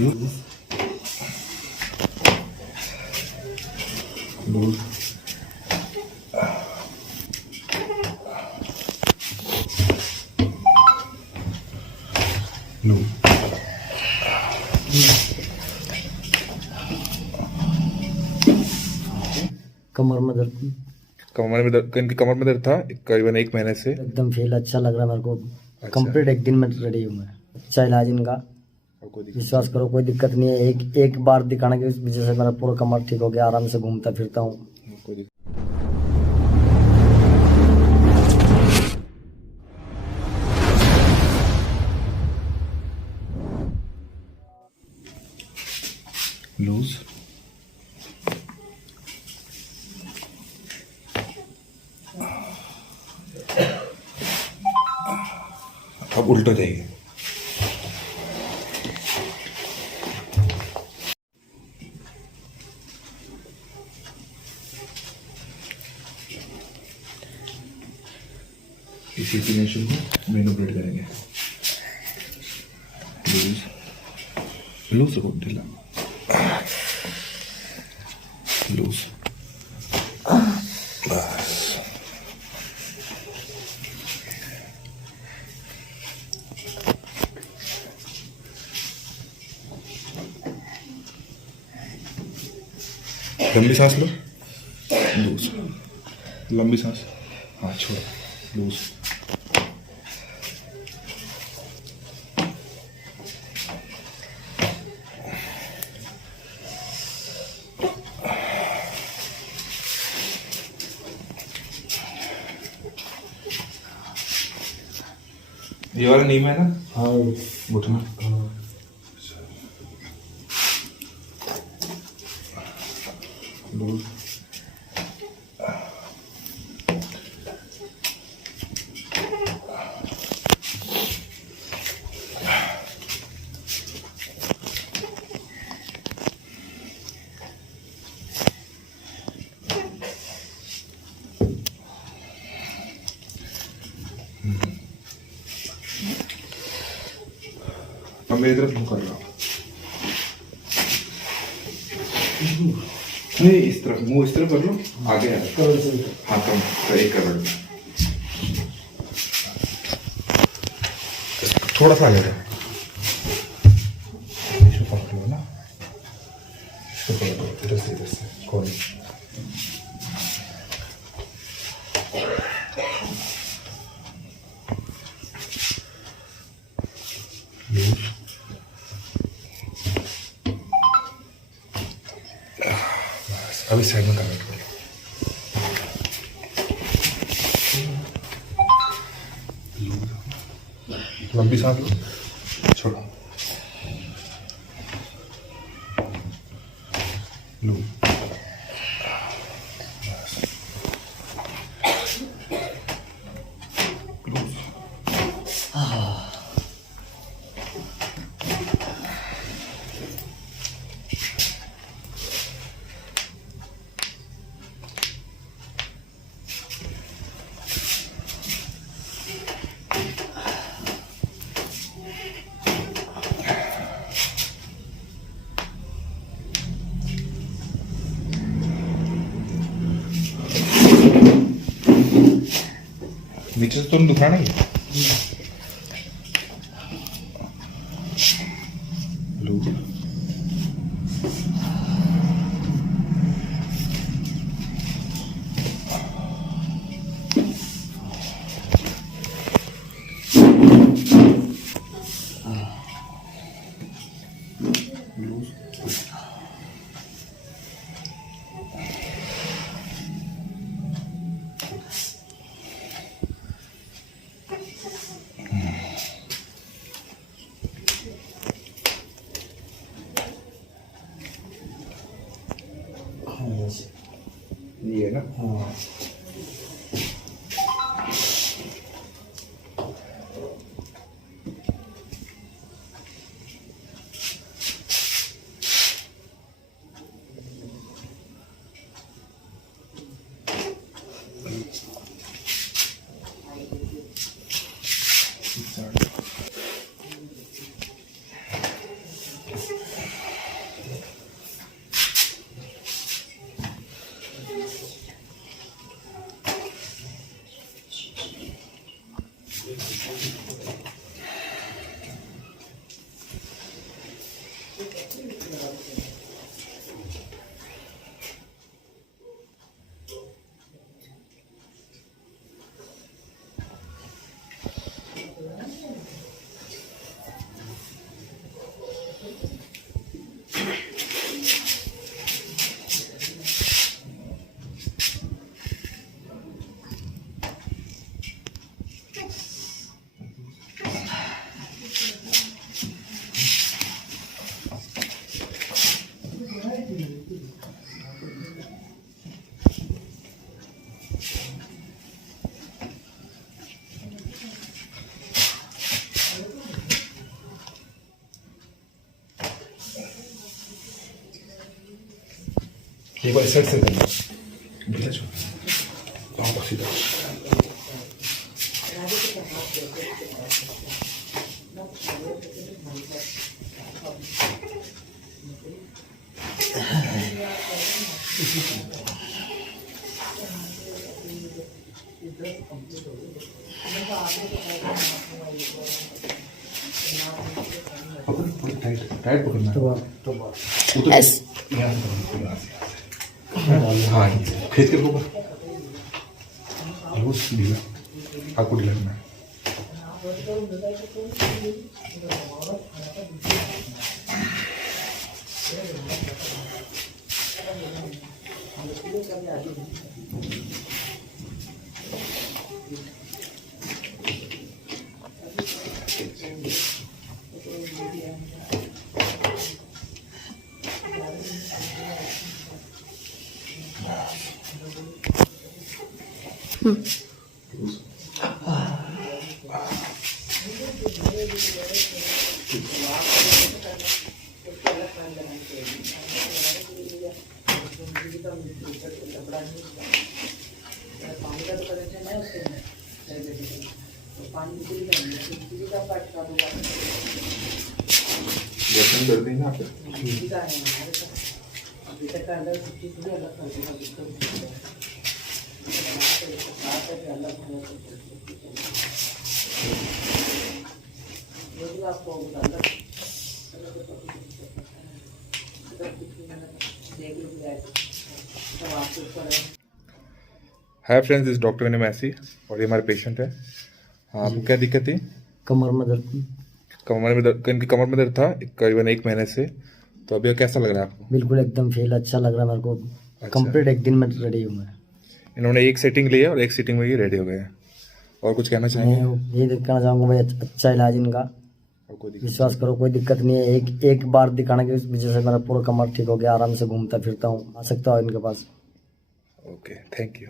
Loose loose कमर में दर्द, इनकी कमर में दर्द था करीबन 1 महीने से। एकदम फील अच्छा लग रहा है मेरे को। कंप्लीट 1 दिन में रेडी हूँ मैं। अच्छा इलाज इनका, विश्वास करो कोई दिक्कत नहीं है। एक बार दिखाने की वजह से मेरा पूरा कमर ठीक हो गया, आराम से घूमता फिरता हूँ। लूज अब उल्टा जाइए। इसी पिनेशन को मैनिपुलेट करेंगे। लूज लूज को ढीला लूज बस। लंबी सांस लो, लूज, लंबी सांस, हाँ छोड़ो, लूज। ये वाला नीम है ना? हाँ घुटना। लूज अब मेरी तरफ मुंह कर रहा हूँ। नहीं इस तरफ, मुंह इस तरफ कर लो, आगे आ हाँ कम तो एक कर लो, थोड़ा सा आगे जाओ। इसको पकड़ लो ना, इसको पकड़ लो इधर से कौन। अभी साइड में कनेक्ट करो। लंबी सांस लो, छोड़ो, लो। नीचे से तो दुखा नहीं है। एक बार सेट से करना बिल्कुल छो पाँव को सीधा पकड़ टाइट टाइट पकड़ना यहाँ से यहाँ से हाँ खींच के ऊपर बहुत ढीला आपको ढीला करना है दर्शन कर देंगे आप हाय फ्रेंड्स, दिस डॉक्टर ने मैसी और ये हमारे पेशेंट है। हाँ, आपको क्या दिक्कत थी? कमर में दर्द थी। कमर में दर्द, इनकी कमर में दर्द था करीबन 1 महीने से। तो अभी कैसा लग रहा है आपको? बिल्कुल एकदम फील अच्छा लग रहा है मेरे को। कंप्लीट 1 दिन में रेडी हूँ मैं। इन्होंने 1 सेटिंग ली है और 1 सीटिंग में ही रेडी हो गए हैं। और कुछ कहना चाहेंगे? मैं ये कहना चाहूँगा भाई, अच्छा इलाज इनका, विश्वास करो कोई दिक्कत नहीं है। एक बार दिखाने की वजह से मेरा पूरा कमर ठीक हो गया, आराम से घूमता फिरता हूँ, आ सकता हूँ इनके पास। Okay, thank you.